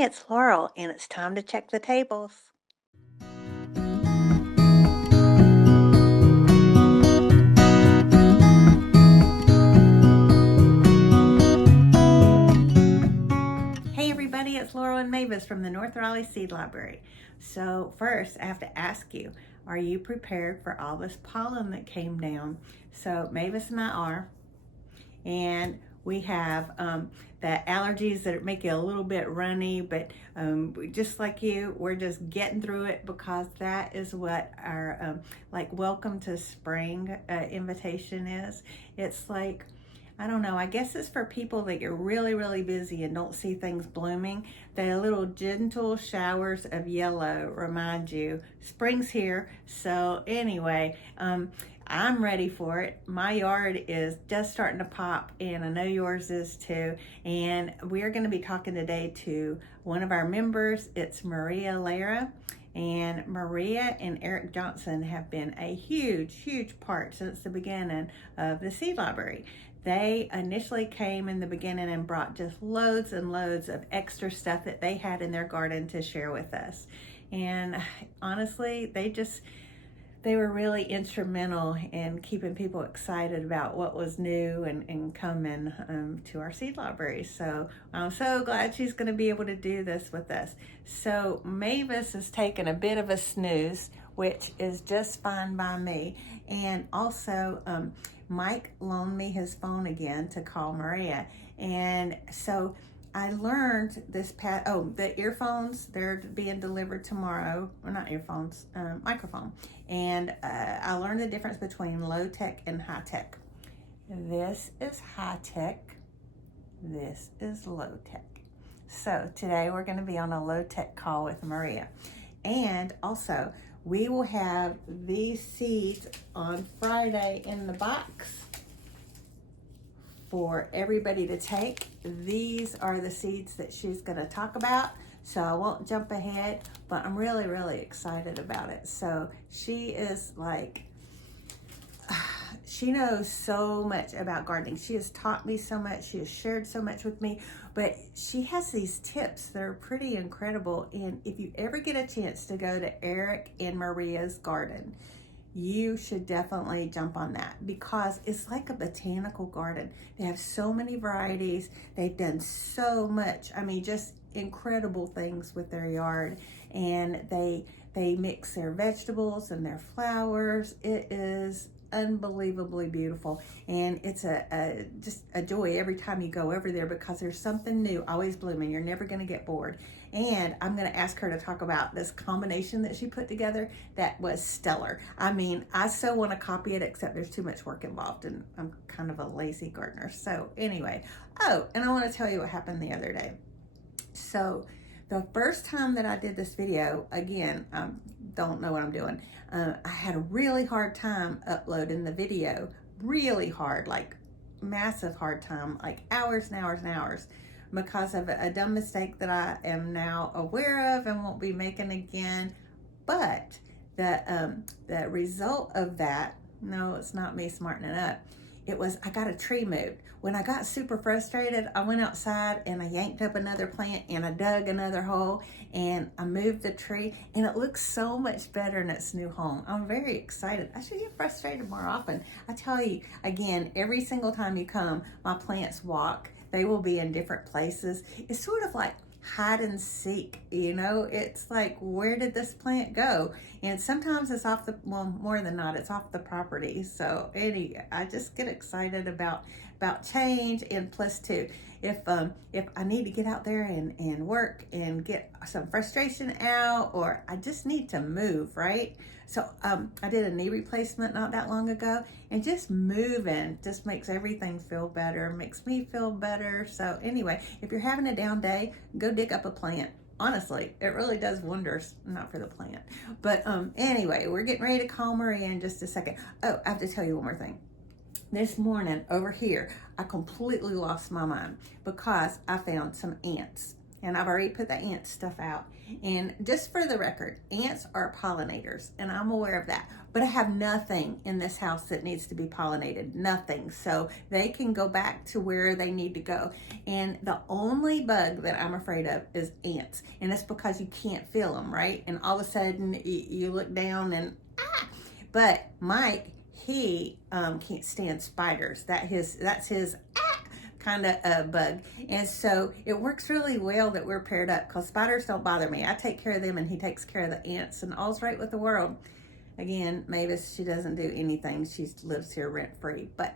Hey, it's Laurel, and it's time to check the tables. Hey, everybody, it's Laurel and Mavis from the North Raleigh Seed Library. So, first, I have to ask you, are you prepared for all this pollen that came down? So, Mavis and I are, and we have the allergies that make you a little bit runny, but just like you, we're just getting through it because that is what our like welcome to spring invitation is. It's like, I don't know, I guess it's for people that get really, really busy and don't see things blooming. The little gentle showers of yellow remind you spring's here. So anyway, I'm ready for it. My yard is just starting to pop, and I know yours is too. And we're going to be talking today to one of our members. It's Lara. And Maria and Eric Johnson have been a huge, huge part since the beginning of the Seed Library. They initially came in the beginning and brought just loads and loads of extra stuff that they had in their garden to share with us. And honestly, they were really instrumental in keeping people excited about what was new and coming to our seed library. So I'm so glad she's going to be able to do this with us. So Mavis has taken a bit of a snooze, which is just fine by me. And also, Mike loaned me his phone again to call Maria. And so I learned this the earphones, they're being delivered tomorrow. Well, not earphones, microphone. And I learned the difference between low tech and high tech. This is high tech. This is low tech. So today we're going to be on a low tech call with Maria. And also, we will have these seeds on Friday in the box for everybody to take. These are the seeds that she's going to talk about, so I won't jump ahead, but I'm really, really excited about it. So she is like, she knows so much about gardening. She has taught me so much. She has shared so much with me, but she has these tips that are pretty incredible. And if you ever get a chance to go to Eric and Maria's garden, you should definitely jump on that because it's like a botanical garden. They have so many varieties. They've done so much. I mean, just incredible things with their yard. And they mix their vegetables and their flowers. It is unbelievably beautiful, and it's just a joy every time you go over there because there's something new always blooming. You're never going to get bored. And I'm going to ask her to talk about this combination that she put together that was stellar. I mean, I so want to copy it, except there's too much work involved, and I'm kind of a lazy gardener. So anyway, and I want to tell you what happened the other day. So the first time that I did this video, again, don't know what I'm doing. I had a really hard time uploading the video, really hard, like massive hard time, like hours and hours and hours, because of a dumb mistake that I am now aware of and won't be making again. But the result of that, no, it's not me smartening up. It was, I got a tree moved. When I got super frustrated, I went outside and I yanked up another plant and I dug another hole and I moved the tree, and it looks so much better in its new home. I'm very excited. I should get frustrated more often. I tell you, again, every single time you come, my plants walk. They will be in different places. It's sort of like hide and seek, you know. It's like, where did this plant go? And sometimes it's off the, well, more than not, it's off the property. So I just get excited about change. And plus too, if I need to get out there and work and get some frustration out, or I just need to move, right? So I did a knee replacement not that long ago, and just moving just makes everything feel better, makes me feel better. So anyway, if you're having a down day, go dig up a plant. Honestly, it really does wonders, not for the plant. But anyway, we're getting ready to call Maria in just a second. Oh, I have to tell you one more thing. This morning over here, I completely lost my mind because I found some ants. and I've already put the ant stuff out. And just for the record, ants are pollinators, and I'm aware of that. But I have nothing in this house that needs to be pollinated, nothing. So they can go back to where they need to go. And the only bug that I'm afraid of is ants. And it's because you can't feel them, right? And all of a sudden you look down and But Mike, he can't stand spiders. That's his kind of a bug. And so it works really well that we're paired up, because spiders don't bother me. I take care of them and he takes care of the ants, and all's right with the world. Again, Mavis, she doesn't do anything. She lives here rent free. But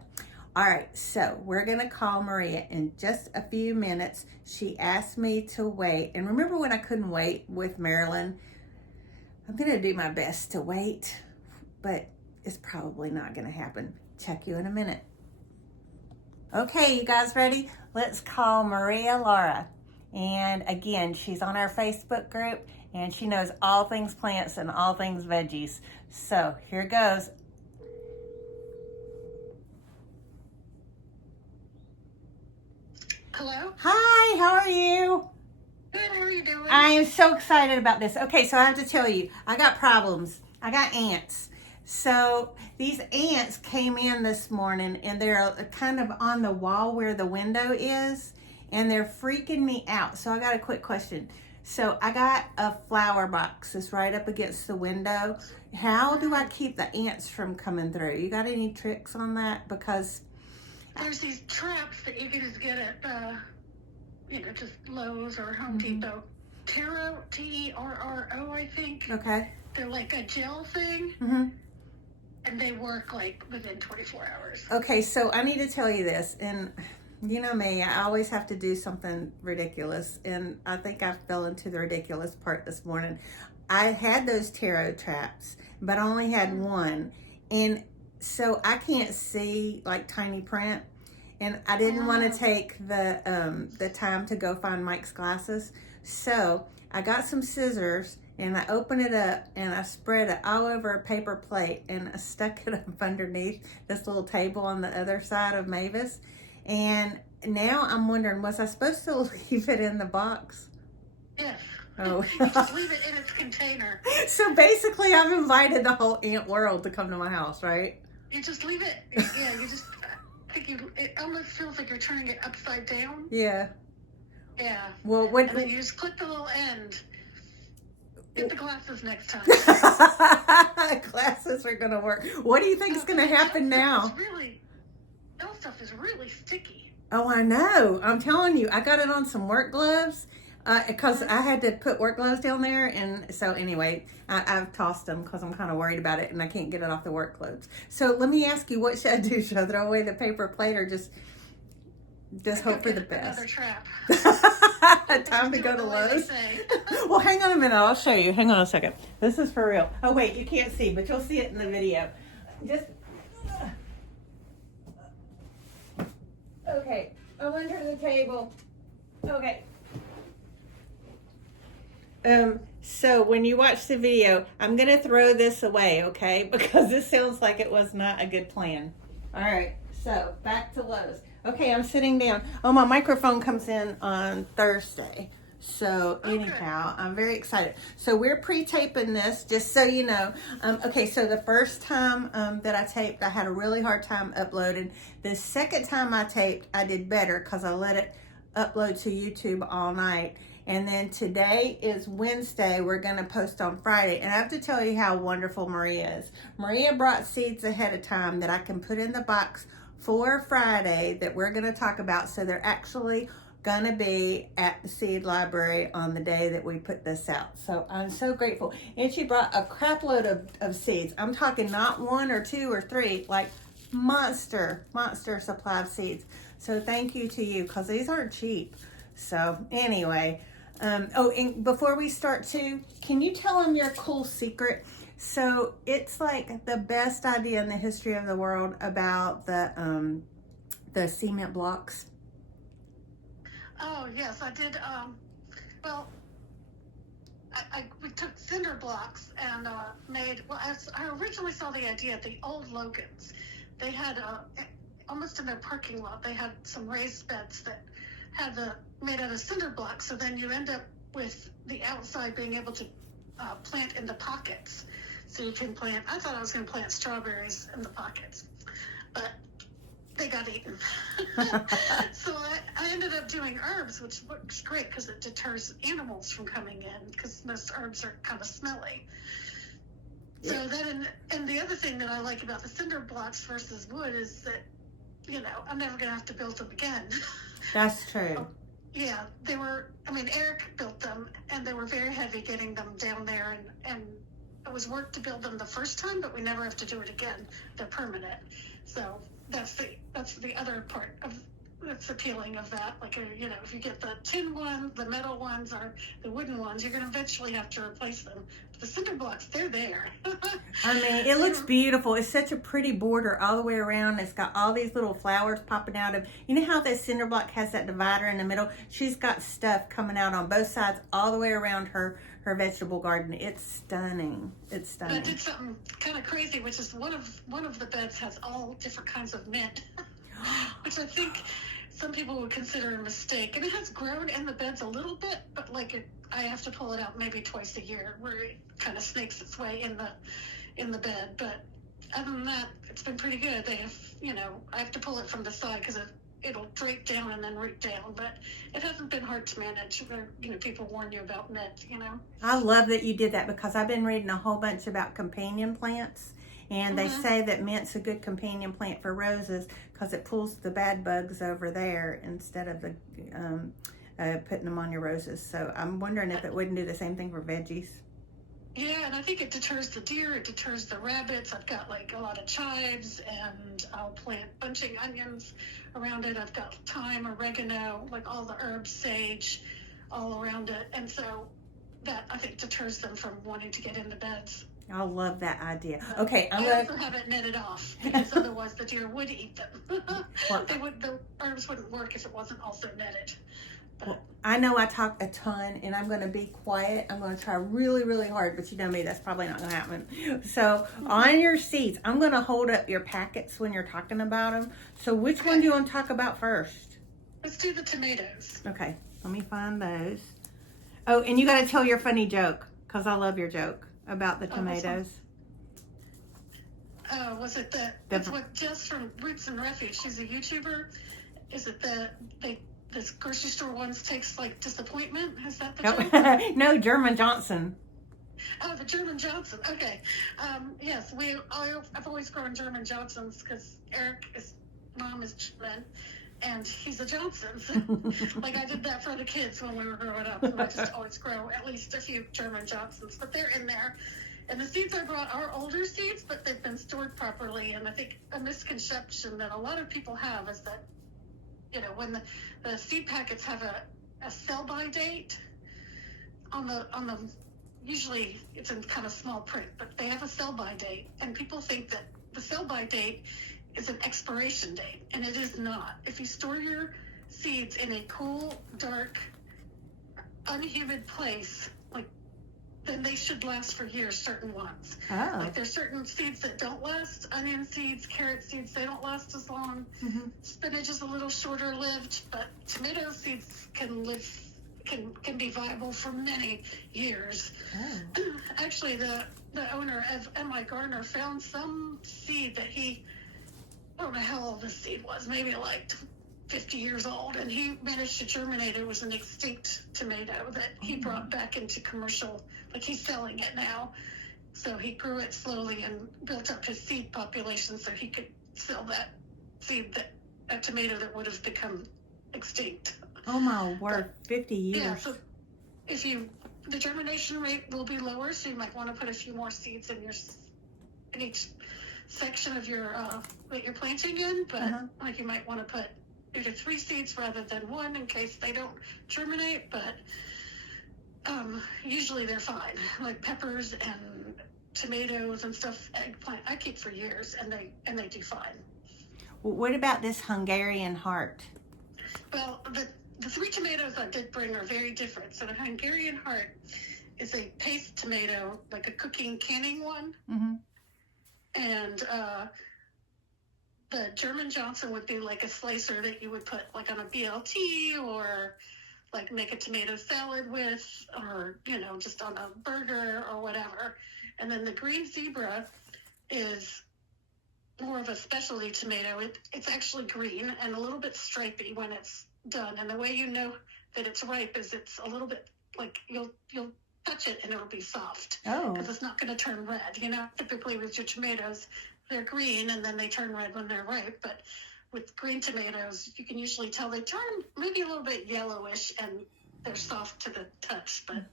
all right, so we're gonna call Maria in just a few minutes. She asked me to wait. And remember when I couldn't wait with Marilyn? I'm gonna do my best to wait, but it's probably not gonna happen. Check you in a minute. Okay, you guys ready? Let's call Maria Lara. And again, she's on our Facebook group, and she knows all things plants and all things veggies. So here goes. Hello? Hi, how are you? Good, how are you doing? I am so excited about this. Okay, so I have to tell you, I got problems. I got ants. So these ants came in this morning, and they're kind of on the wall where the window is, and they're freaking me out. So I got a quick question. So I got a flower box that's right up against the window. How do I keep the ants from coming through? You got any tricks on that? Because there's these traps that you can just get at, just Lowe's or Home Depot. Taro, Terro, I think. Okay. They're like a gel thing. Mm-hmm. And they work like within 24 hours. Okay, so I need to tell you this, and you know me, I always have to do something ridiculous, and I think I fell into the ridiculous part this morning. I had those taro traps, but I only had one, and so I can't see like tiny print, and I didn't want to take the time to go find Mike's glasses, so I got some scissors. And I opened it up and I spread it all over a paper plate, and I stuck it up underneath this little table on the other side of Mavis. And now I'm wondering, was I supposed to leave it in the box? Yes. Oh. You just leave it in its container. So basically I've invited the whole ant world to come to my house, right? You just leave it. Yeah, you just, it almost feels like you're turning it upside down. Yeah. Yeah. Well, and then you just clip the little end. Get the glasses next time. Glasses are gonna work. What do you think is gonna happen now? That stuff is really sticky. Oh, I know. I'm telling you, I got it on some work gloves because I had to put work gloves down there. And so anyway, I've tossed them because I'm kind of worried about it, and I can't get it off the work clothes. So let me ask you, what should I do? Should I throw away the paper plate or just hope for the best? Another trap. Time to go to Lowe's. Well, hang on a minute. I'll show you. Hang on a second. This is for real. Oh, wait. You can't see, but you'll see it in the video. Just... Okay. I'm under the table. Okay. So when you watch the video, I'm going to throw this away, okay? Because this sounds like it was not a good plan. All right. So back to Lowe's. Okay, I'm sitting down. Oh, my microphone comes in on Thursday. So anyhow, I'm very excited. So we're pre-taping this, just so you know. Okay, so the first time that I taped, I had a really hard time uploading. The second time I taped, I did better because I let it upload to YouTube all night. And then today is Wednesday. We're going to post on Friday. And I have to tell you how wonderful Maria is. Maria brought seeds ahead of time that I can put in the box for Friday that we're going to talk about. So they're actually going to be at the seed library on the day that we put this out. So I'm so grateful. And she brought a crap load of seeds. I'm talking not one or two or three, like monster supply of seeds. So thank you to you, because these aren't cheap. So anyway, and before we start too, can you tell them your cool secret? So it's like the best idea in the history of the world about the cement blocks. Oh yes, I did. We took cinder blocks and made. Well, I originally saw the idea at the old Logans. They had almost in their parking lot. They had some raised beds that made out of cinder blocks. So then you end up with the outside being able to plant in the pockets. So you can plant, I thought I was going to plant strawberries in the pockets, but they got eaten. So I ended up doing herbs, which works great because it deters animals from coming in, because most herbs are kind of smelly. So then, and the other thing that I like about the cinder blocks versus wood is that, you know, I'm never going to have to build them again. That's true. Yeah, they were, I mean, Eric built them, and they were very heavy getting them down there, and it was work to build them the first time, but we never have to do it again. They're permanent. So that's the other part of that's appealing of that. Like, you know, if you get the tin one, the metal ones, or the wooden ones, you're going to eventually have to replace them. But the cinder blocks, they're there. I mean, it looks beautiful. It's such a pretty border all the way around. It's got all these little flowers popping out of, you know how that cinder block has that divider in the middle? She's got stuff coming out on both sides all the way around her vegetable garden. It's stunning. It's stunning. I did something kind of crazy, which is one of the beds has all different kinds of mint, which I think some people would consider a mistake. And it has grown in the beds a little bit, but I have to pull it out maybe twice a year, where it kind of snakes its way in the bed. But other than that, it's been pretty good. They have, you know, I have to pull it from the side because it'll drape down and then root down, but it hasn't been hard to manage. You know, people warn you about mint, you know. I love that you did that, because I've been reading a whole bunch about companion plants, and they say that mint's a good companion plant for roses because it pulls the bad bugs over there instead of the putting them on your roses. So I'm wondering if it wouldn't do the same thing for veggies. Yeah, and I think it deters the deer, it deters the rabbits. I've got like a lot of chives, and I'll plant bunching onions around it. I've got thyme, oregano, like all the herbs, sage, all around it. And so that, I think, deters them from wanting to get into beds. I love that idea. Okay, I also have it netted off, because otherwise the deer would eat them. The herbs wouldn't work if it wasn't also netted. Well, I know I talk a ton, and I'm going to be quiet. I'm going to try really, really hard, but you know me, that's probably not going to happen. So on your seeds, I'm going to hold up your packets when you're talking about them. So which one do you want to talk about first? Let's do the tomatoes. Okay, let me find those. Oh, and you got to tell your funny joke, because I love your joke about the tomatoes. Was it that's what Jess from Roots and Refuge, she's a YouTuber. Is it this grocery store ones takes like disappointment? Is that the joke? No, German Johnson. Oh, the German Johnson. Okay. Yes, I've always grown German Johnsons because Eric's mom is German, and he's a Johnson. So, like, I did that for the kids when we were growing up. And I just always grow at least a few German Johnsons, but they're in there. And the seeds I brought are older seeds, but they've been stored properly. And I think a misconception that a lot of people have is that, you know, when the seed packets have a sell-by date on the usually it's in kind of small print, but they have a sell-by date, and people think that the sell-by date is an expiration date, and it is not. If you store your seeds in a cool, dark, unhumid place, then they should last for years, certain ones. Oh. Like, there's certain seeds that don't last. Onion seeds, carrot seeds, they don't last as long. Mm-hmm. Spinach is a little shorter lived, but tomato seeds can be viable for many years. Oh. Actually, the owner of M.I. Gardner found some seed that I don't know how old this seed was, maybe like 50 years old, and he managed to germinate. It was an extinct tomato that he brought back into commercial, like he's selling it now. So he grew it slowly and built up his seed population so he could sell that seed, a tomato that would have become extinct. Oh my word, 50 years. Yeah, so the germination rate will be lower, so you might want to put a few more seeds in each section of your that you're planting in, but like you might want to put 2 to 3 seeds rather than 1 in case they don't germinate, but usually they're fine. Like peppers and tomatoes and stuff, eggplant, I keep for years, and they do fine. Well, what about this Hungarian heart? Well, the 3 tomatoes I did bring are very different. So the Hungarian heart is a paste tomato, like a cooking canning one. Mm-hmm. And the German Johnson would be like a slicer that you would put like on a BLT or like make a tomato salad with, or, you know, just on a burger or whatever. And then the green zebra is more of a specialty tomato. It's actually green and a little bit stripy when it's done. And the way you know that it's ripe is it's a little bit like you'll touch it and it'll be soft. Oh. Because it's not going to turn red. You know, typically with your tomatoes, they're green and then they turn red when they're ripe. But with green tomatoes, you can usually tell they turn maybe a little bit yellowish and they're soft to the touch. But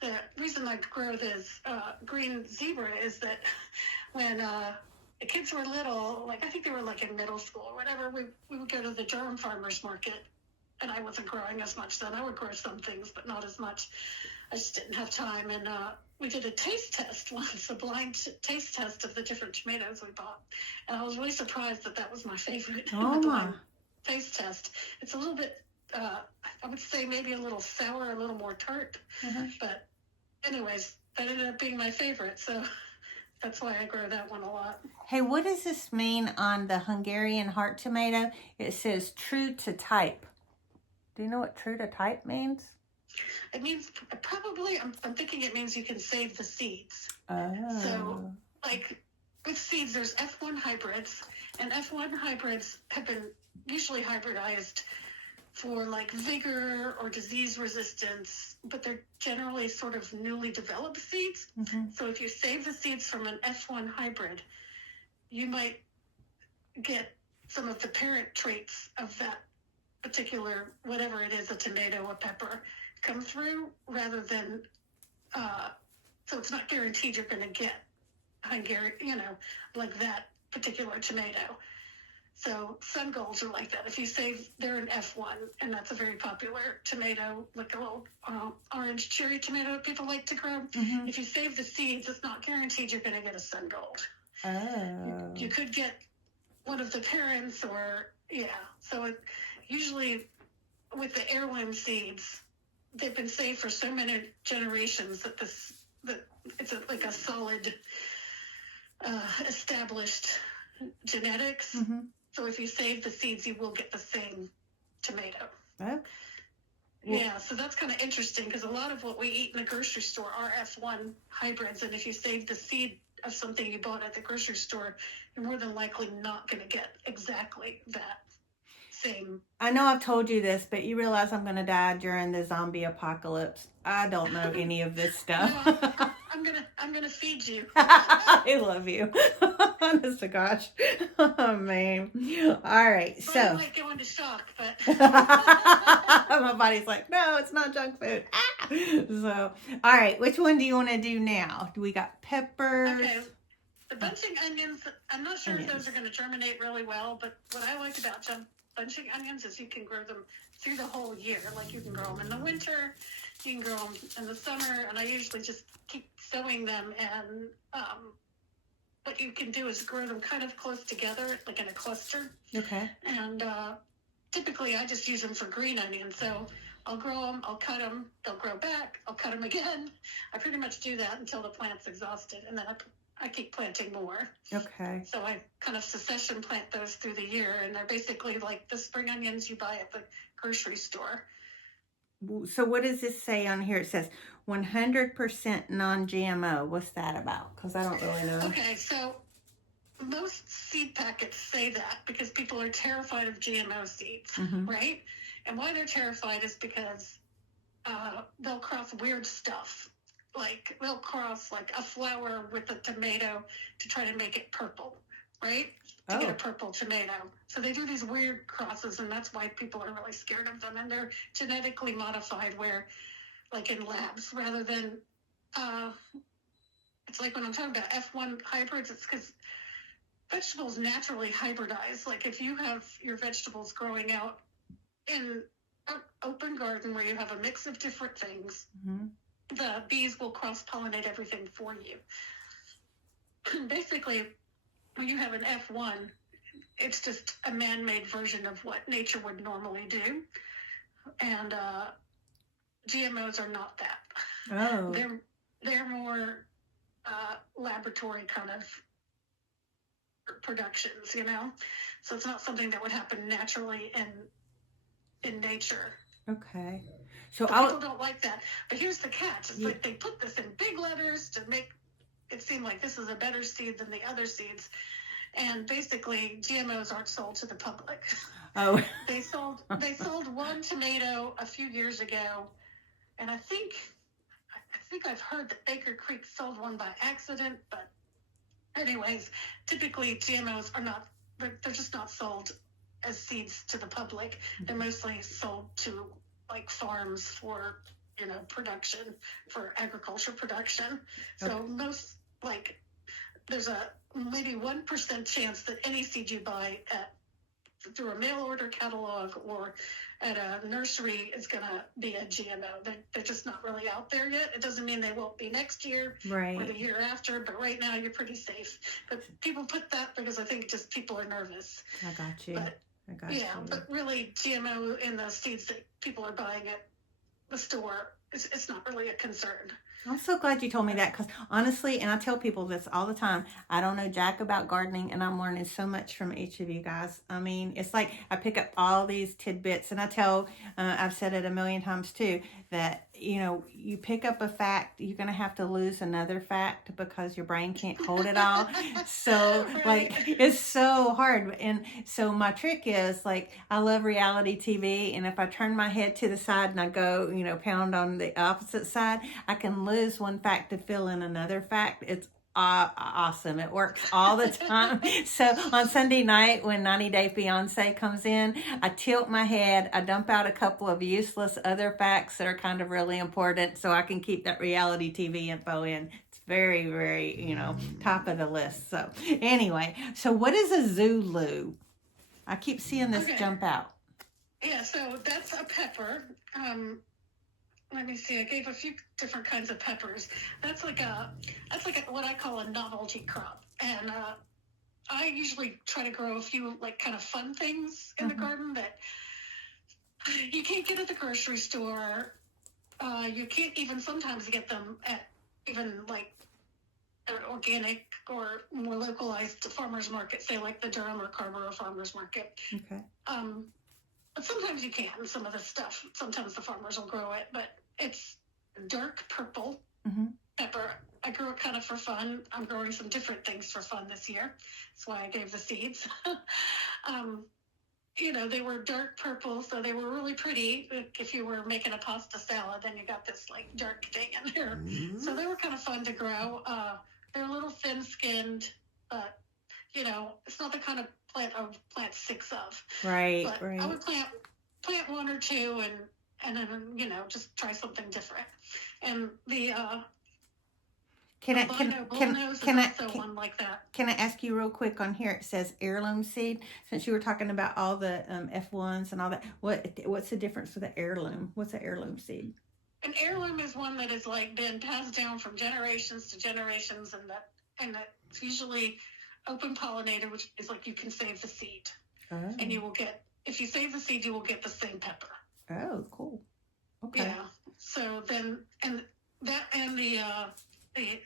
the reason I grow this green zebra is that when the kids were little, like I think they were like in middle school or whatever, we would go to the Durham Farmers Market, and I wasn't growing as much then. I would grow some things, but not as much. I just didn't have time. And we did a taste test once, a blind taste test of the different tomatoes we bought. And I was really surprised that that was my favorite. Oh, the blind taste test. It's a little bit, I would say maybe a little sour, a little more tart. But anyways, that ended up being my favorite. So that's why I grow that one a lot. Hey, what does this mean on the Hungarian heart tomato? It says true to type. Do you know what true to type means? It means probably, I'm thinking it means you can save the seeds. Oh. So, like, with seeds, there's F1 hybrids, and F1 hybrids have been usually hybridized for, like, vigor or disease resistance, but they're generally sort of newly developed seeds. So if you save the seeds from an F1 hybrid, you might get some of the parent traits of that particular, whatever it is, a tomato, a pepper, come through, rather than, so it's not guaranteed you're going to get Hungarian, you know, like that particular tomato. So sun golds are like that. If you save, they're an F1, and that's a very popular tomato, like a little orange cherry tomato people like to grow. If you save the seeds, it's not guaranteed you're going to get a sun gold. Oh. You could get one of the parents, or, yeah. So it, usually with the heirloom seeds, they've been saved for so many generations that it's like a solid established genetics. So if you save the seeds, you will get the same tomato. Oh. Yeah, so that's kind of interesting because a lot of what we eat in the grocery store are F1 hybrids, and if you save the seed of something you bought at the grocery store, you're more than likely not going to get exactly that same. I know I've told you this, but you realize I'm going to die during the zombie apocalypse. I don't know any of this stuff. No, I'm gonna feed you. I love you. Honest to gosh. Oh, man. All right, so. I might go into shock, but. My body's like, no, it's not junk food. So, all right, which one do you want to do now? We got peppers. Okay. The bunching onions, I'm not sure if those are going to germinate really well, but what I like about bunching onions is you can grow them through the whole year. Like you can grow them in the winter, you can grow them in the summer, and I usually just keep sowing them. And what you can do is grow them kind of close together, like in a cluster. Okay. And typically I just use them for green onions. So I'll grow them, I'll cut them, they'll grow back, I'll cut them again. I pretty much do that until the plant's exhausted, and then I keep planting more. Okay. So I kind of succession plant those through the year, and they're basically like the spring onions you buy at the grocery store. So what does this say on here? It says 100% non-GMO. What's that about? Because I don't really know. Okay, so most seed packets say that because people are terrified of GMO seeds, right? And why they're terrified is because they'll cross weird stuff. Like they'll cross like a flower with a tomato to try to make it purple, right? To get a purple tomato. So they do these weird crosses, and that's why people are really scared of them. And they're genetically modified where, like in labs, rather than, it's like when I'm talking about F1 hybrids, it's because vegetables naturally hybridize. Like if you have your vegetables growing out in an open garden where you have a mix of different things, the bees will cross-pollinate everything for you. Basically, when you have an F1, it's just a man-made version of what nature would normally do. And GMOs are not that. Oh. They're more laboratory kind of productions, you know? So it's not something that would happen naturally in nature. Okay. So people don't like that. But here's the catch. It's like they put this in big letters to make it seem like this is a better seed than the other seeds. And basically, GMOs aren't sold to the public. Oh. They sold one tomato a few years ago, and I think I've heard that Baker Creek sold one by accident. But anyways, typically GMOs are not. They're just not sold as seeds to the public. They're mostly sold to like farms for production, for agriculture production. So most there's a maybe 1% chance that any seed you buy through a mail order catalog or at a nursery is going to be a GMO. They're just not really out there yet. It doesn't mean they won't be next year or the year after, but right now you're pretty safe. But people put that because I think just people are nervous. I got you. But really GMO in the seeds that people are buying at the store, it's not really a concern. I'm so glad you told me that, because honestly, and I tell people this all the time, I don't know jack about gardening, and I'm learning so much from each of you guys. I mean, it's like I pick up all these tidbits, and I tell, I've said it a million times too, that, you pick up a fact, you're going to have to lose another fact because your brain can't hold it all. So, it's so hard. And so my trick is, I love reality TV, and if I turn my head to the side and I go, pound on the opposite side, I can lose one fact to fill in another fact. It's awesome. It works all the time. So on Sunday night when 90 Day Fiance comes in, I tilt my head, I dump out a couple of useless other facts that are kind of really important so I can keep that reality TV info in. It's very, very, top of the list. So anyway, so what is a Zulu? I keep seeing this jump out. Yeah, so that's a pepper. Let me see. I gave a few different kinds of peppers. That's like what I call a novelty crop, and I usually try to grow a few kind of fun things in the garden that you can't get at the grocery store. You can't even sometimes get them at even an organic or more localized farmers market, say like the Durham or Carrboro farmers market. Okay. But sometimes you can, some of this stuff. Sometimes the farmers will grow it, but it's dark purple pepper. I grew it kind of for fun. I'm growing some different things for fun this year. That's why I gave the seeds. They were dark purple, so they were really pretty. If you were making a pasta salad, then you got this dark thing in there. So they were kind of fun to grow. They're a little thin-skinned, but it's not the kind of plant I would plant 6 of. Right. I would plant 1 or 2 and then just try something different. And the can I one like that. Can I ask you real quick on here? It says heirloom seed. Since you were talking about all the F1s and all that, what's the difference with the heirloom? What's an heirloom seed? An heirloom is one that has been passed down from generations to generations, and that's usually open pollinated, which is you can save the seed, and you will get, if you save the seed, you will get the same pepper. Oh, cool. Okay. Yeah. So then, and the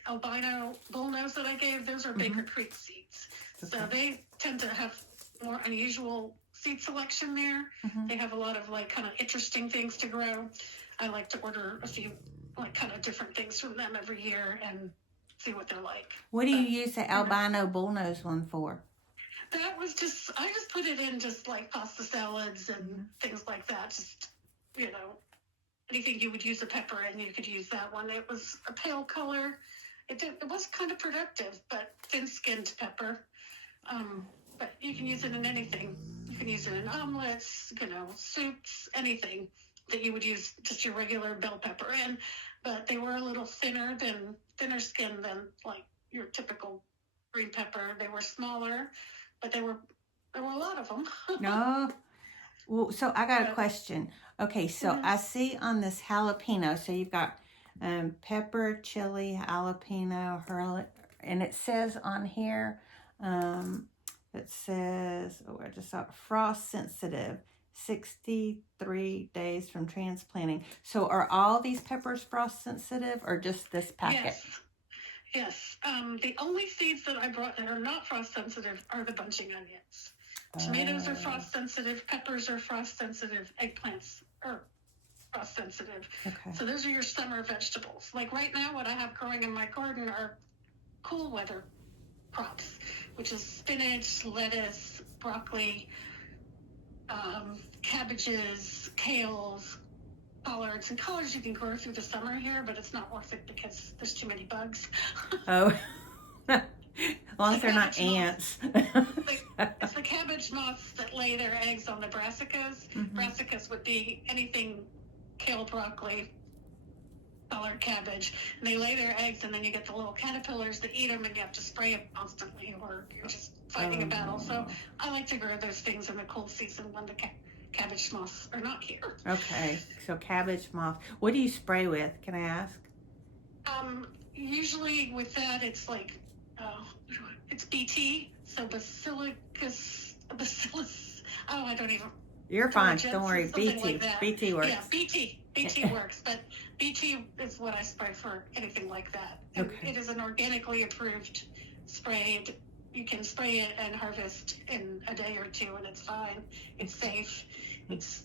albino bullnose that I gave, those are Baker Creek seeds. Okay. So they tend to have more unusual seed selection there. They have a lot of kind of interesting things to grow. I like to order a few kind of different things from them every year and see what they're like. What do you use the albino bullnose one for? That was I just put it in just pasta salads and things like that. Just, anything you would use a pepper in, you could use that one. It was a pale color. It was kind of productive, but thin-skinned pepper. But you can use it in anything. You can use it in omelets, soups, anything that you would use just your regular bell pepper in. But they were a little thinner skinned than your typical green pepper. They were smaller, but there were a lot of them. No. Well, so I got a question. Okay, so I see on this jalapeno, so you've got pepper, chili, jalapeno, and it says on here, it says, I just saw frost sensitive, 63 days from transplanting. So are all these peppers frost sensitive or just this packet? Yes. The only seeds that I brought that are not frost sensitive are the bunching onions. Tomatoes are frost sensitive, peppers are frost sensitive, eggplants are frost sensitive. Okay. So those are your summer vegetables. Like right now, what I have growing in my garden are cool weather crops, which is spinach, lettuce, broccoli, cabbages, kales, collards. And collards you can grow through the summer here, but it's not worth it because there's too many bugs. Oh. As long as they're not ants. It's the cabbage moths that lay their eggs on the brassicas. Mm-hmm. Brassicas would be anything kale, broccoli, collard, cabbage, and they lay their eggs, and then you get the little caterpillars that eat them, and you have to spray them constantly, or you're just fighting a battle. So I like to grow those things in the cool season when the cabbage moths are not here. Okay, so cabbage moth. What do you spray with? Can I ask? Usually with that, it's like it's BT, so bacillus. Oh, I don't even. You're fine. Don't worry. BT. Like BT works. Yeah, BT works, but BT is what I spray for anything like that. Okay. It is an organically approved spray. You can spray it and harvest in a day or two, and it's fine. It's safe. It's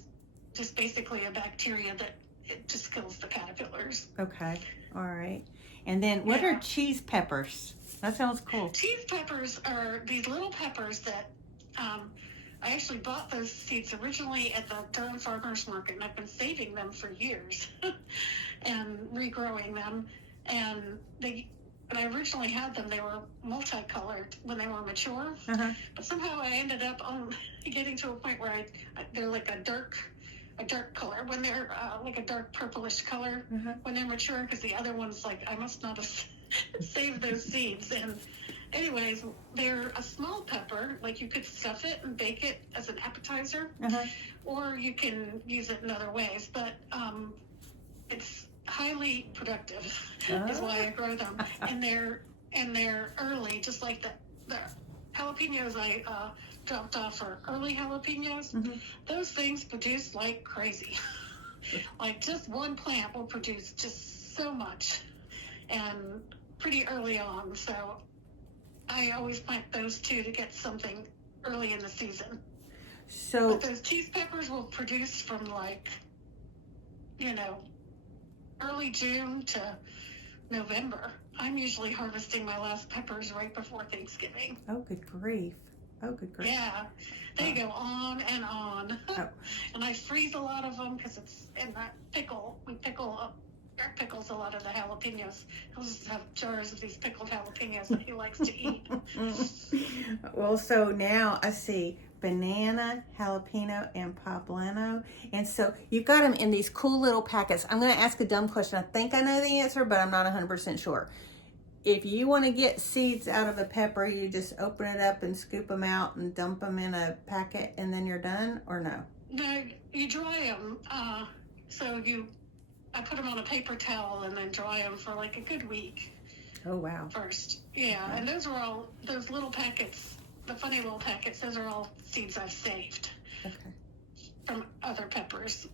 just basically a bacteria that it just kills the caterpillars. Okay. All right. And then what are cheese peppers? That sounds cool. Cheese peppers are these little peppers that I actually bought those seeds originally at the Durham Farmers Market, and I've been saving them for years and regrowing them. And when I originally had them, they were multicolored when they were mature. Uh-huh. But somehow I ended up getting to a point where they're like a dark color when they're like a dark purplish color when they're mature, because the other ones, like, I must not have saved those seeds. And anyways, they're a small pepper. Like, you could stuff it and bake it as an appetizer, or you can use it in other ways. But it's highly productive is why I grow them. And they're early, just like the jalapenos I dropped off are early jalapenos. Those things produce like crazy. Like, just one plant will produce just so much, and pretty early on. So I always plant those two to get something early in the season. But those cheese peppers will produce from, like, early June to November. I'm usually harvesting my last peppers right before Thanksgiving. Oh, good grief. Yeah, they go on and on. And I freeze a lot of them because it's in that pickle. We Eric pickles a lot of the jalapenos. He'll just have jars of these pickled jalapenos that he likes to eat. Well, so now I see banana, jalapeno, and poblano. And so you've got them in these cool little packets. I'm going to ask a dumb question. I think I know the answer, but I'm not 100% sure. If you want to get seeds out of a pepper, you just open it up and scoop them out and dump them in a packet, and then you're done, or no? No, you dry them. I put them on a paper towel and then dry them for like a good week. Oh, wow. First. Yeah, okay. And those little packets, the funny little packets, those are all seeds I've saved. Okay. From other peppers.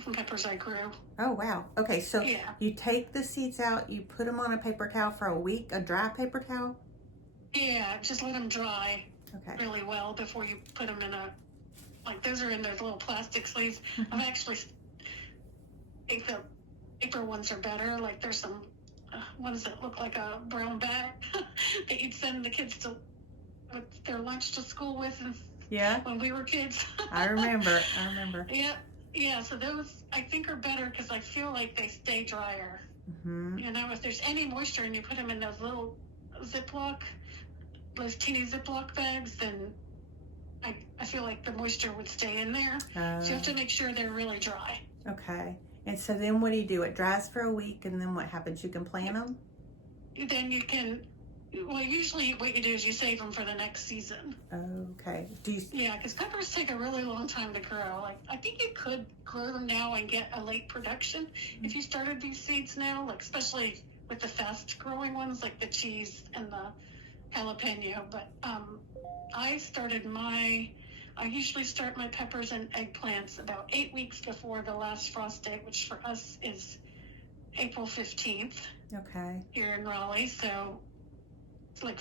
From peppers I grew. Oh, wow. Okay, so you take the seeds out, you put them on a paper towel for a week, a dry paper towel? Yeah, just let them dry really well before you put them in those are in those little plastic sleeves. I've actually think the paper ones are better. Like, there's some ones that look like a brown bag that you'd send the kids with their lunch to school with when we were kids. I remember. Yeah, so those I think are better because I feel like they stay drier. If there's any moisture and you put them in those little those teeny Ziploc bags, then I feel like the moisture would stay in there. So you have to make sure they're really dry. Okay. And so then what do you do? It dries for a week, and then what happens? You can plant them? Then you can, usually what you do is you save them for the next season. Okay. Yeah, because peppers take a really long time to grow. Like, I think you could grow them now and get a late production if you started these seeds now, like, especially with the fast growing ones like the cheese and the jalapeno. But I usually start my peppers and eggplants about 8 weeks before the last frost date, which for us is April 15th Okay. here in Raleigh. So it's like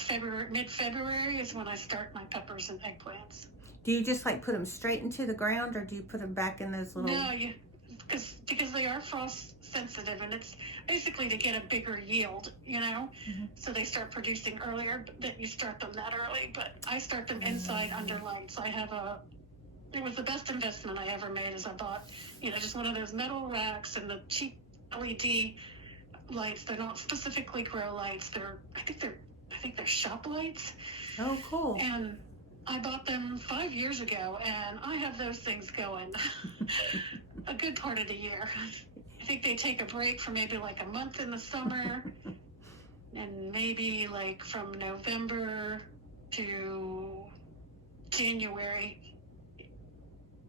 mid-February is when I start my peppers and eggplants. Do you just like put them straight into the ground, or do you put them back in those little? No, because they are frost sensitive, and it's basically to get a bigger yield, So they start producing earlier, but then you start them that early. But I start them inside under lights. It was the best investment I ever made. Is I bought, just one of those metal racks and the cheap LED lights. They're not specifically grow lights. I think they're shop lights. Oh, cool. And I bought them 5 years ago, and I have those things going a good part of the year. I think they take a break for maybe like a month in the summer, and maybe like from November to January,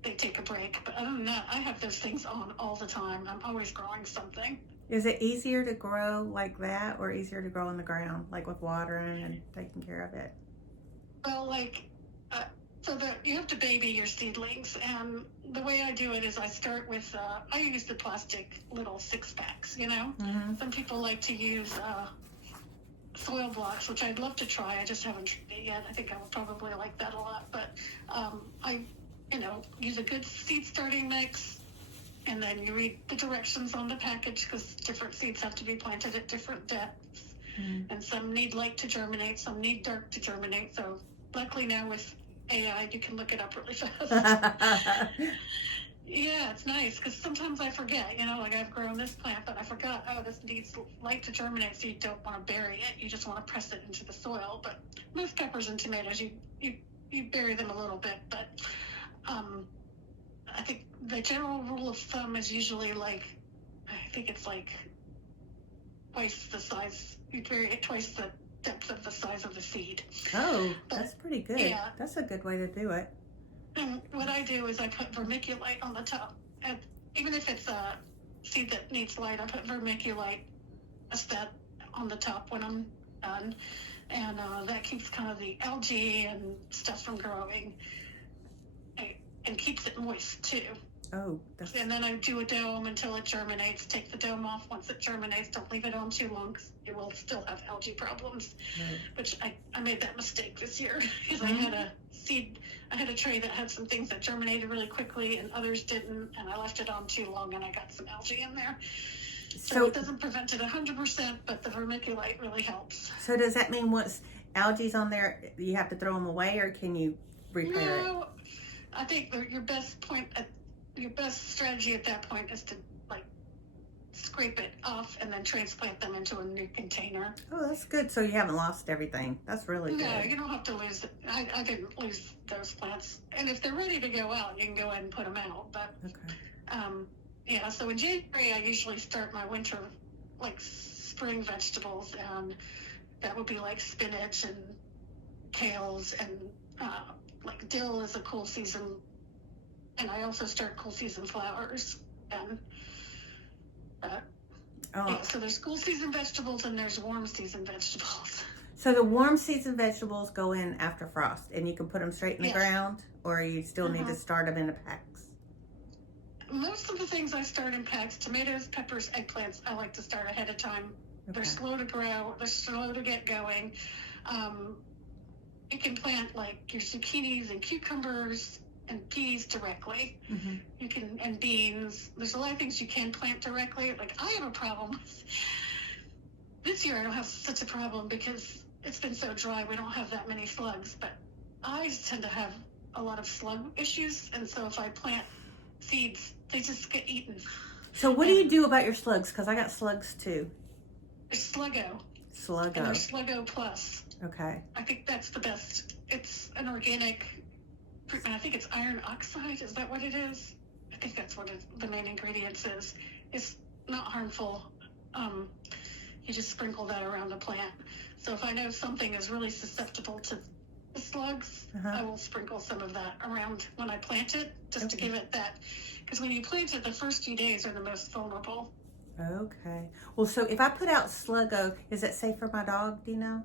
they take a break. But other than that, I have those things on all the time. I'm always growing something. Is it easier to grow like that, or easier to grow on the ground, like with watering and taking care of it? Well, you have to baby your seedlings, and the way I do it is I start with, I use the plastic little 6-packs, Mm-hmm. Some people like to use soil blocks, which I'd love to try. I just haven't tried it yet. I think I would probably like that a lot, but I use a good seed starting mix, and then you read the directions on the package, because different seeds have to be planted at different depths, and some need light to germinate, some need dark to germinate. So luckily now with AI, you can look it up really fast. Yeah, it's nice, because sometimes I forget, like I've grown this plant, but I forgot, this needs light to germinate, so you don't want to bury it. You just want to press it into the soil. But most peppers and tomatoes, you bury them a little bit. But I think the general rule of thumb is usually twice the size. You bury it twice the depth of the size of the seed. Oh, that's pretty good. Yeah. That's a good way to do it. And what I do is I put vermiculite on the top. And even if it's a seed that needs light, I put vermiculite, a step on the top when I'm done. And that keeps kind of the algae and stuff from growing, and keeps it moist too. Oh, and then I do a dome until it germinates. Take the dome off once it germinates. Don't leave it on too long, because you will still have algae problems. Right. Which I made that mistake this year, because I had a tray that had some things that germinated really quickly and others didn't, and I left it on too long and I got some algae in there. So it doesn't prevent it 100%, but the vermiculite really helps. So does that mean once algae's on there, you have to throw them away, or can you repair it? No, I think your best strategy at that point is to scrape it off and then transplant them into a new container. Oh, that's good. So you haven't lost everything. That's really good. No, you don't have to lose it. I didn't lose those plants. And if they're ready to go out, you can go ahead and put them out. But okay. So in January, I usually start my winter, spring vegetables, and that would be like spinach and kales, and dill is a cool season. And I also start cool season flowers. And so there's cool season vegetables and there's warm season vegetables. So the warm season vegetables go in after frost, and you can put them straight in the ground, or you still need to start them in packs? Most of the things I start in packs. Tomatoes, peppers, eggplants, I like to start ahead of time. Okay. They're slow to grow. They're slow to get going. You can plant your zucchinis and cucumbers and peas directly. Mm-hmm. You can, and beans. There's a lot of things you can plant directly. I have a problem with this year. I don't have such a problem because it's been so dry. We don't have that many slugs, but I tend to have a lot of slug issues, and so if I plant seeds, they just get eaten. So what do you do about your slugs? Because I got slugs too. There's Sluggo. Sluggo. And there's Sluggo Plus. Okay. I think that's the best. It's an organic treatment. I think it's iron oxide. Is that what it is? I think that's what the main ingredients is. It's not harmful. You just sprinkle that around the plant. So if I know something is really susceptible to the slugs, I will sprinkle some of that around when I plant it, just to give it that. Because when you plant it, the first few days are the most vulnerable. Okay. Well, so if I put out Sluggo, is it safe for my dog? Do you know?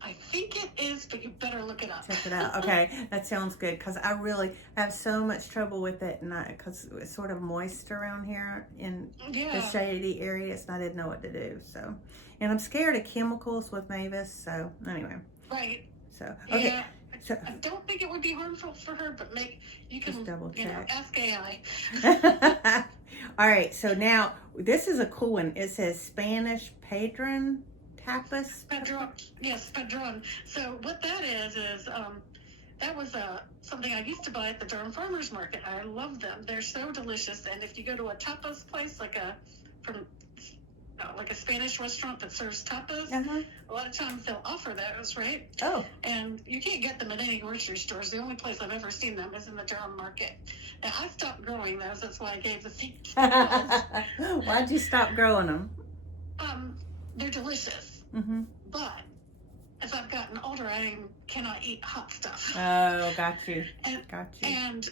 I I think it is, but you better look it up. Check it out. Okay, that sounds good because I really have so much trouble with it, and because it's sort of moist around here in the shady areas, and I didn't know what to do. So, and I'm scared of chemicals with Mavis. So anyway. Right. So okay. Yeah. So, I don't think it would be harmful for her, but you can just double check. Ask AI. All right. So now this is a cool one. It says Spanish Padron tapas. Padron. Yes, Padron. So what that is that was something I used to buy at the Durham Farmers Market. I love them. They're so delicious. And if you go to a tapas place like a Spanish restaurant that serves tapas, a lot of times they'll offer those, right? Oh. And you can't get them at any grocery stores. The only place I've ever seen them is in the Durham Market. Now, I stopped growing those. That's why I gave the seed. Why'd you stop growing them? They're delicious. Mm-hmm. But as I've gotten older, I cannot eat hot stuff. Oh, got you. And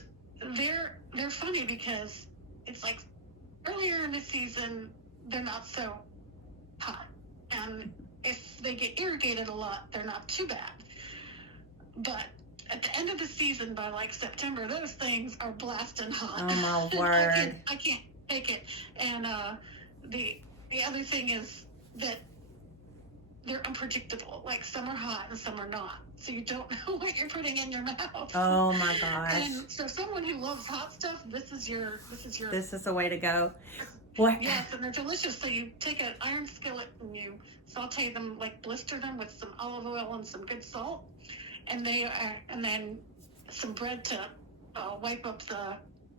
they're funny because it's like earlier in the season, they're not so hot. And if they get irrigated a lot, they're not too bad. But at the end of the season, by like September, those things are blasting hot. Oh, my word. I can't take it. And the other thing is that they're unpredictable. Like some are hot and some are not. So you don't know what you're putting in your mouth. Oh my gosh. And so someone who loves hot stuff, this is the way to go. What? Yes, and they're delicious. So you take an iron skillet and you saute them, like blister them with some olive oil and some good salt, and then some bread to wipe up the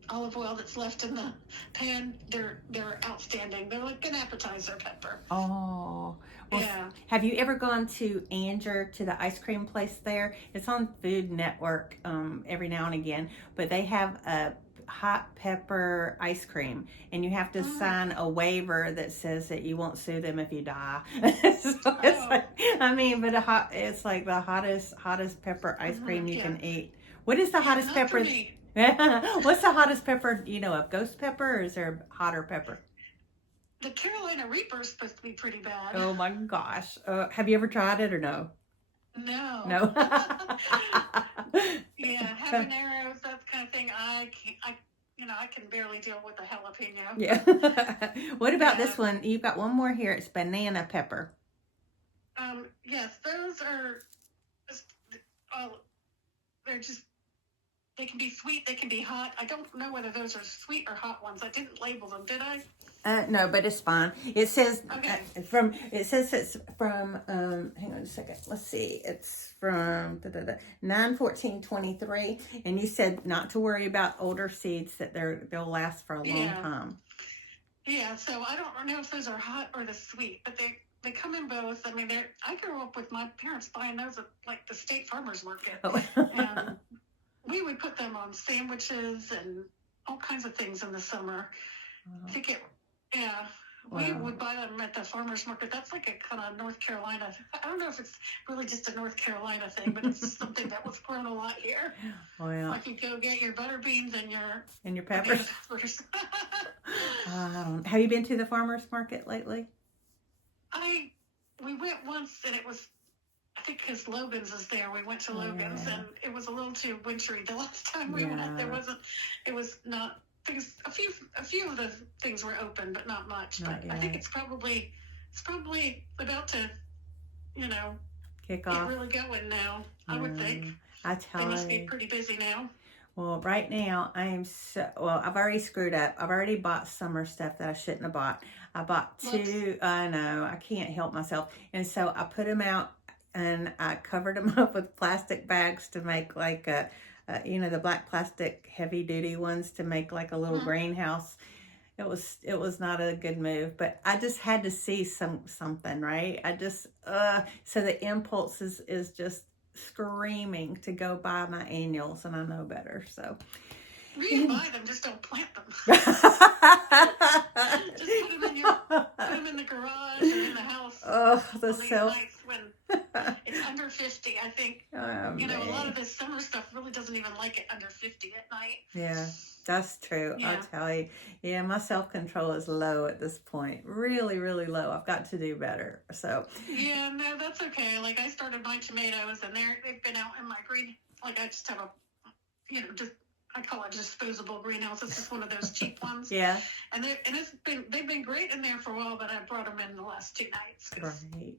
olive oil that's left in the pan. They're outstanding. They're like an appetizer pepper. Oh. Well, yeah. Have you ever gone to Anger, to the ice cream place there? It's on Food Network every now and again, but they have a hot pepper ice cream, and you have to sign a waiver that says that you won't sue them if you die. So it's like, it's like the hottest pepper ice cream you can eat. What is the hottest pepper? What's the hottest pepper you know of? Ghost pepper, or is there a hotter pepper? The Carolina Reaper is supposed to be pretty bad. Oh my gosh. Have you ever tried it or no? No. No. Yeah, habaneros, that kind of thing. I can barely deal with a jalapeno. Yeah. What about this one? You've got one more here. It's banana pepper. Yes, those are they can be sweet, they can be hot. I don't know whether those are sweet or hot ones. I didn't label them, did I? No, but it's fine. It says it's from hang on a second. Let's see. It's from 9/14/23, and you said not to worry about older seeds, that they'll last for a long time. Yeah, so I don't know if those are hot or the sweet, but they come in both. I mean, I grew up with my parents buying those at like the state farmers market. Oh. And we would put them on sandwiches and all kinds of things in the summer. We would buy them at the farmers market. That's like a kind of North Carolina. I don't know if it's really just a North Carolina thing, but it's just something that was grown a lot here. Well, like you go get your butter beans and your peppers. Have you been to the farmers market lately? We went once, and it was, I think because Logan's is there. We went to Logan's, and it was a little too wintry the last time we went. It was not. Things, a few of the things were open, but not much. But I think it's probably about to, kick off. Get really going now. I would think. They must be pretty busy now. Well, right now I've already screwed up. I've already bought summer stuff that I shouldn't have bought. I bought two. I know, I can't help myself. And so I put them out, and I covered them up with plastic bags to make like the black plastic heavy duty ones, to make like a little greenhouse. It was not a good move, but I just had to see something, right? I just so the impulse is just screaming to go buy my annuals, and I know better. So you can buy them, just don't plant them. Just put them in the garage and in the house. Oh, the nights when it's under 50, I think. A lot of this summer stuff really doesn't even like it under 50 at night. Yeah. That's true. Yeah. I'll tell you. Yeah, my self-control is low at this point. Really, really low. I've got to do better. So, Yeah, no, that's okay. Like I started my tomatoes and they've been out in my green. Like I just have a, just I call it disposable greenhouse. It's just one of those cheap ones. yeah. And they've been great in there for a while, but I brought them in the last 2 nights. Right.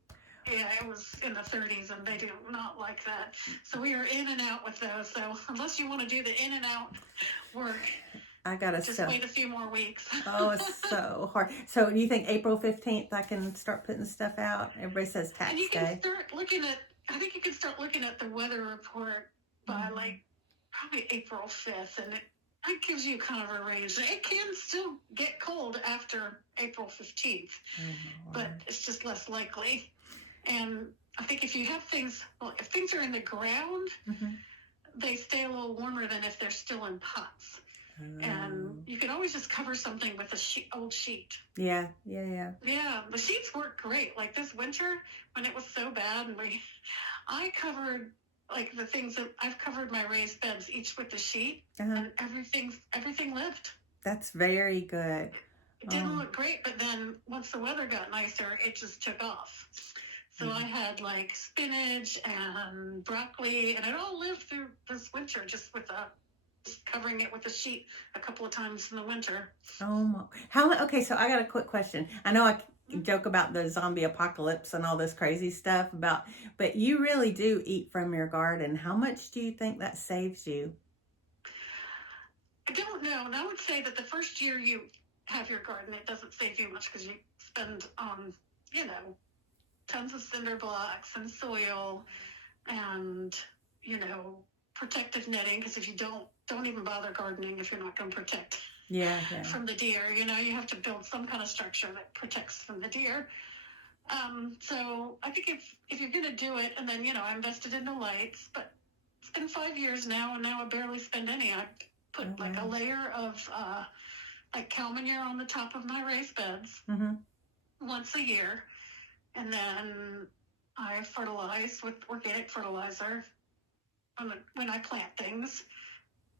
Yeah, it was in the 30s and they do not like that. So we are in and out with those. So unless you want to do the in and out work, I gotta just sell. wait a few more weeks. Oh, it's so hard. So you think April 15th I can start putting stuff out? Everybody says tax And you day. can start looking at, I think you can start looking at the weather report by like probably April 5th. And it gives you kind of a range. It can still get cold after April 15th, but it's just less likely. And I think if you have things, if things are in the ground, they stay a little warmer than if they're still in pots. And you can always just cover something with a old sheet. Yeah. Yeah, the sheets work great. Like this winter, when it was so bad, and I covered like the things that I've covered my raised beds each with the sheet, and everything lived. That's very good. It didn't look great, but then once the weather got nicer, it just took off. So I had like spinach and broccoli, and it all lived through this winter just covering it with a sheet a couple of times in the winter. Oh, okay, so I got a quick question. I know I joke about the zombie apocalypse and all this crazy stuff but you really do eat from your garden. How much do you think that saves you? I don't know. And I would say that the first year you have your garden, it doesn't save you much because you spend on, tons of cinder blocks and soil and, protective netting, because if you don't even bother gardening if you're not going to protect from the deer. You have to build some kind of structure that protects from the deer. So I think if you're going to do it, and then, I invested in the lights, but it's been 5 years now, and now I barely spend any. I put a layer of like cow manure on the top of my raised beds once a year, and then I fertilize with organic fertilizer when I plant things,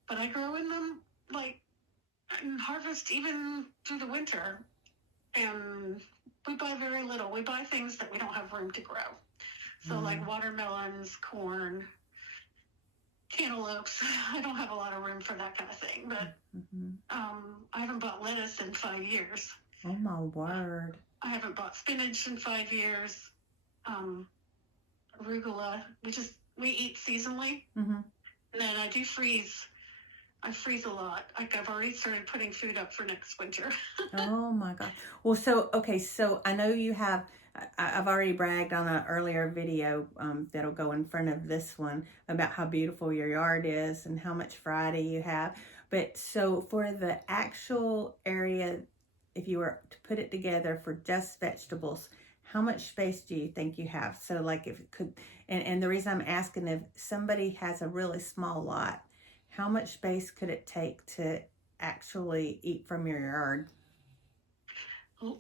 but I grow in them and harvest even through the winter, and we buy very little. We buy things that we don't have room to grow. So like watermelons, corn, cantaloupes. I don't have a lot of room for that kind of thing, but I haven't bought lettuce in 5 years. Oh my word. I haven't bought spinach in 5 years. Arugula, we eat seasonally. And then I do freeze. I freeze a lot. I've already started putting food up for next winter. Oh my God. Well, so I know you have, I've already bragged on an earlier video that'll go in front of this one about how beautiful your yard is and how much variety you have. But so for the actual area, if you were to put it together for just vegetables, how much space do you think you have? So like if it could, and the reason I'm asking, if somebody has a really small lot, how much space could it take to actually eat from your yard?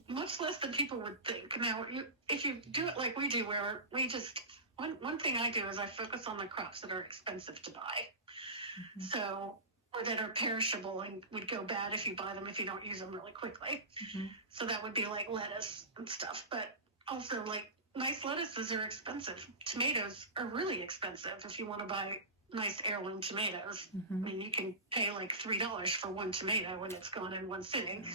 Much less than people would think. Now, if you do it like we do, where we just, one thing I do is I focus on the crops that are expensive to buy. So, or that are perishable and would go bad if you buy them if you don't use them really quickly. So that would be like lettuce and stuff. But also like nice lettuces are expensive. Tomatoes are really expensive if you want to buy nice heirloom tomatoes. I mean, you can pay like $3 for one tomato when it's gone in one sitting.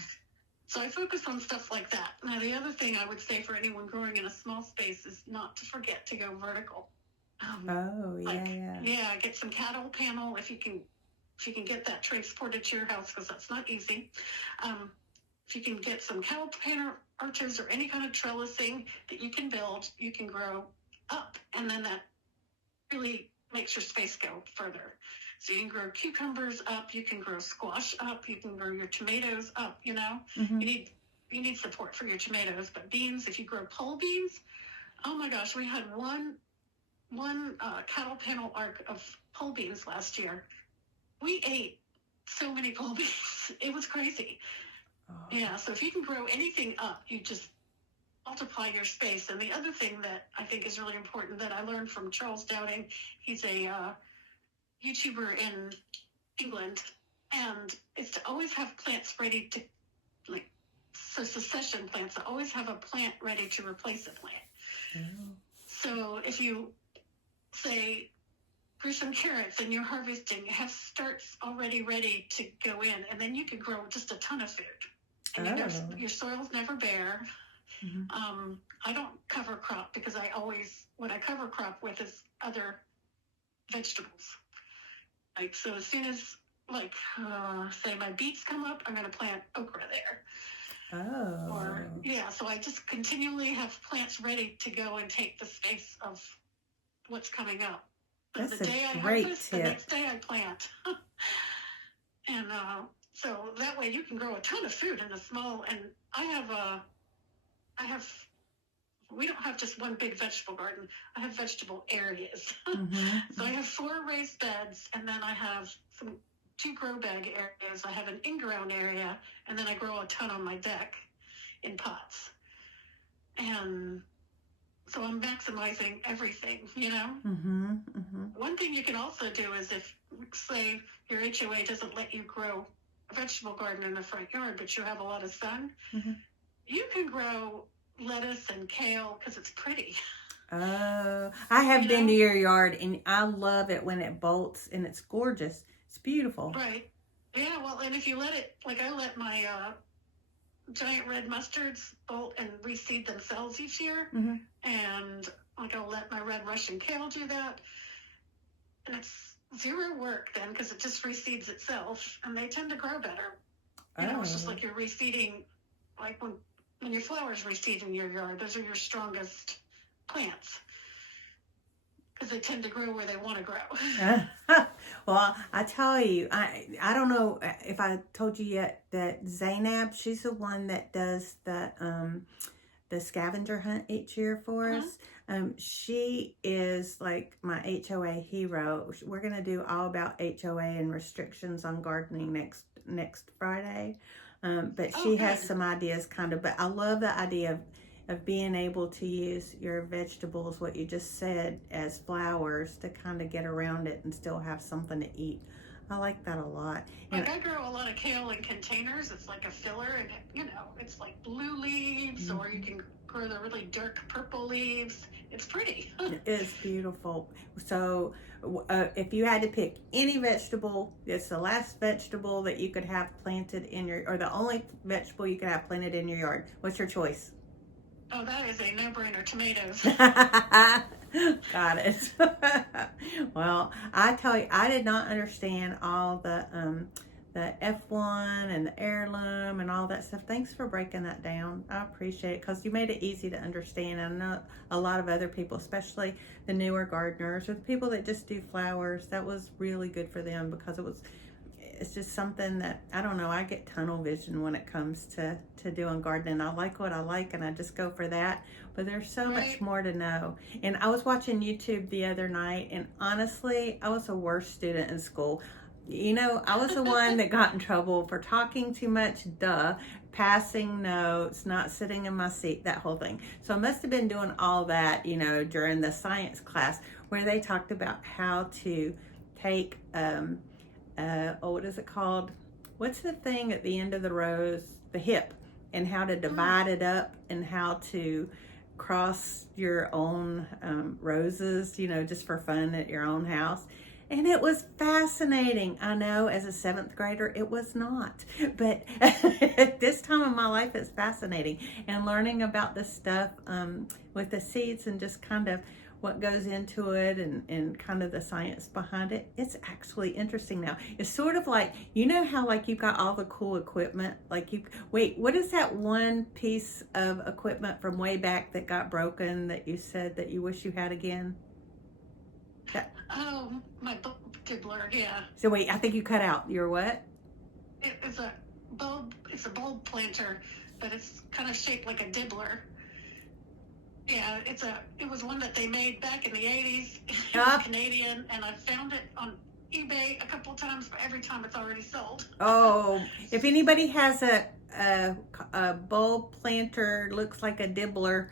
So I focus on stuff like that. Now, the other thing I would say for anyone growing in a small space is not to forget to go vertical. Get some cattle panel if you can get that transported to your house, because that's not easy. If you can get some cattle panel arches or any kind of trellising that you can build, you can grow up, and then that really makes your space go further. So you can grow cucumbers up, you can grow squash up, you can grow your tomatoes up. You need support for your tomatoes. But beans, if you grow pole beans, oh my gosh, we had one cattle panel arc of pole beans last year. We ate so many pole beans. It was crazy. Yeah, so if you can grow anything up, you just multiply your space. And the other thing that I think is really important that I learned from Charles Dowding, he's a YouTuber in England, And it's to always have plants ready to, like, so succession plants, always have a plant ready to replace a plant. Oh. So if you, say, grew some carrots and you're harvesting, you have starts already ready to go in, and then you could grow just a ton of food. And your soil's never bare. Mm-hmm. I don't cover crop because what I cover crop with is other vegetables. Like, so as soon as, like, say my beets come up, I'm going to plant okra there. Oh. Or, yeah, so I just continually have plants ready to go and take the space of what's coming up. That's the day a I great harvest, tip. the next day I plant. And so that way you can grow a ton of food in a small, and we don't have just one big vegetable garden. I have vegetable areas. Mm-hmm. So I have 4 raised beds, and then I have 2 grow bag areas. I have an in-ground area, and then I grow a ton on my deck in pots. And so I'm maximizing everything, you know? Mm-hmm. Mm-hmm. One thing you can also do is if, say, your HOA doesn't let you grow a vegetable garden in the front yard, but you have a lot of sun, Mm-hmm. you can grow lettuce and kale because it's pretty. Oh, I have been to your yard, and I love it when it bolts, and it's gorgeous. It's beautiful. Right. Yeah, well, and if you let it, like I let my giant red mustards bolt and reseed themselves each year, Mm-hmm. and like I'll let my red Russian kale do that, and it's zero work then because it just reseeds itself, and they tend to grow better. You know, it's just like you're reseeding, like when your flowers reseed in your yard, those are your strongest plants because they tend to grow where they want to grow. Well, I tell you, I don't know if I told you yet that Zainab, she's the one that does the scavenger hunt each year for us. She is like my HOA hero. We're gonna do all about HOA and restrictions on gardening next Friday. But she has some ideas, kind of. But I love the idea of being able to use your vegetables, what you just said, as flowers to kind of get around it and still have something to eat. I like that a lot. Like I grow a lot of kale in containers. It's like a filler, and you know, it's like blue leaves, or you can grow the really dark purple leaves. It's pretty. It's beautiful. So if you had to pick any vegetable, it's the last vegetable that you could have planted in your, or the only vegetable you could have planted in your yard, what's your choice? Oh, that is a no-brainer. Tomatoes. Got it. Well, I tell you, I did not understand all the F1 and the heirloom and all that stuff. Thanks for breaking that down. I appreciate it because you made it easy to understand. I know a lot of other people, especially the newer gardeners or the people that just do flowers, that was really good for them because it's just something that, I don't know, I get tunnel vision when it comes to doing gardening. I like what I like and I just go for that. But there's so much more to know. And I was watching YouTube the other night, and honestly, I was the worst student in school. You know, I was the one that got in trouble for talking too much, passing notes, not sitting in my seat, that whole thing. So I must have been doing all that, you know, during the science class where they talked about how to take, what is it called? What's the thing at the end of the rose? The hip, and how to divide it up and how to cross your own roses, you know, just for fun at your own house. And it was fascinating. I know as a 7th grader, it was not. But at this time of my life, it's fascinating. And learning about this stuff with the seeds and just kind of what goes into it and kind of the science behind it, it's actually interesting now. It's sort of like, you know how like you've got all the cool equipment, like wait, what is that one piece of equipment from way back that got broken that you said that you wish you had again? Oh, my bulb dibbler, yeah. So wait, I think you cut out. Your what? It's a bulb planter, but it's kind of shaped like a dibbler. Yeah, it was one that they made back in the 80s. It was Canadian, and I found it on eBay a couple of times, but every time it's already sold. Oh, if anybody has a bulb planter, looks like a dibbler,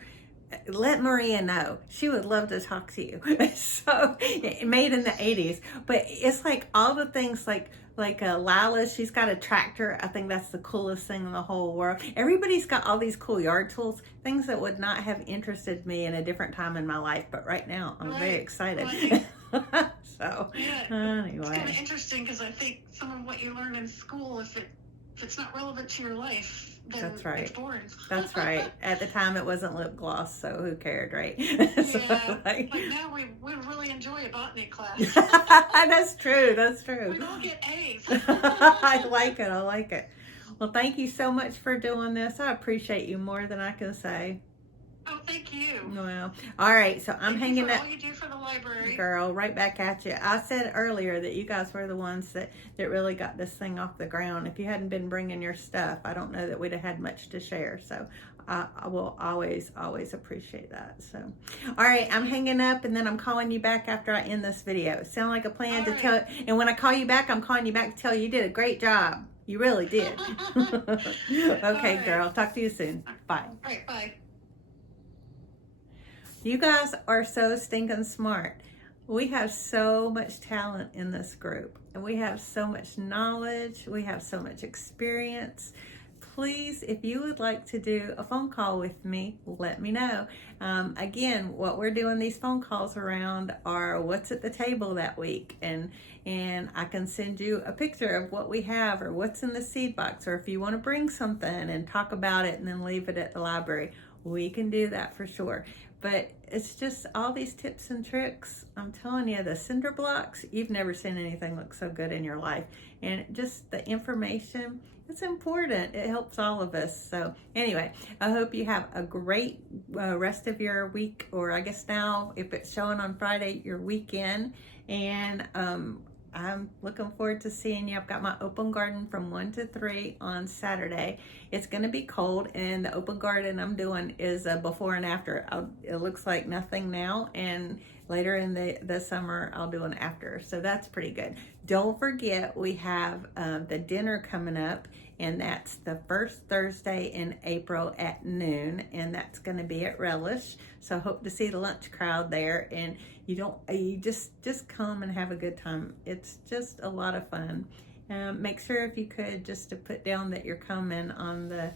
let Maria know. She would love to talk to you. So, made in the 80s. But it's like all the things like Lila, she's got a tractor. I think that's the coolest thing in the whole world. Everybody's got all these cool yard tools, things that would not have interested me in a different time in my life. But right now, I'm very excited. So, anyway. It's kind of interesting because I think some of what you learn in school, if it's not relevant to your life, then that's right. It's boring. That's right. At the time, it wasn't lip gloss, so who cared, right? So, yeah. Like now, we really enjoy a botany class. That's true. That's true. We all get A's. I like it. I like it. Well, thank you so much for doing this. I appreciate you more than I can say. Oh, thank you. Well, all right. So I'm hanging up. All you do for the library. Girl, right back at you. I said earlier that you guys were the ones that really got this thing off the ground. If you hadn't been bringing your stuff, I don't know that we'd have had much to share. So I will always appreciate that. So, all right, I'm hanging up, and then I'm calling you back after I end this video. Sound like a plan all to right. tell? And when I call you back, I'm calling you back to tell you did a great job. You really did. Okay, right. girl. Talk to you soon. Bye. All right, bye. You guys are so stinking smart. We have so much talent in this group, and we have so much knowledge. We have so much experience. Please, if you would like to do a phone call with me, let me know. Again, what we're doing these phone calls around are what's at the table that week, and I can send you a picture of what we have or what's in the seed box, or if you want to bring something and talk about it and then leave it at the library, we can do that for sure. But it's just all these tips and tricks. I'm telling you, the cinder blocks, you've never seen anything look so good in your life. And just the information, it's important. It helps all of us. So anyway, I hope you have a great rest of your week, or I guess now, if it's showing on Friday, your weekend. And I'm looking forward to seeing you. I've got my open garden from 1 to 3 on Saturday. It's going to be cold, and the open garden I'm doing is a before and after. It looks like nothing now, and later in the summer I'll do an after. So that's pretty good. Don't forget, we have the dinner coming up, and that's the first Thursday in April at noon, and that's going to be at Relish. So hope to see the lunch crowd there, and you just come and have a good time. It's just a lot of fun. Make sure, if you could, just to put down that you're coming on the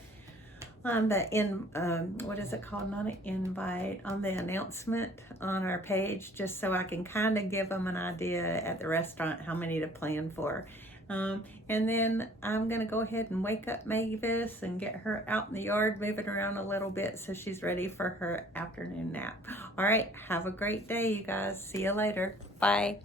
what is it called? Not an invite, on the announcement on our page, just so I can kind of give them an idea at the restaurant how many to plan for. And then I'm going to go ahead and wake up Mavis and get her out in the yard, moving around a little bit so she's ready for her afternoon nap. All right, have a great day, you guys. See you later. Bye.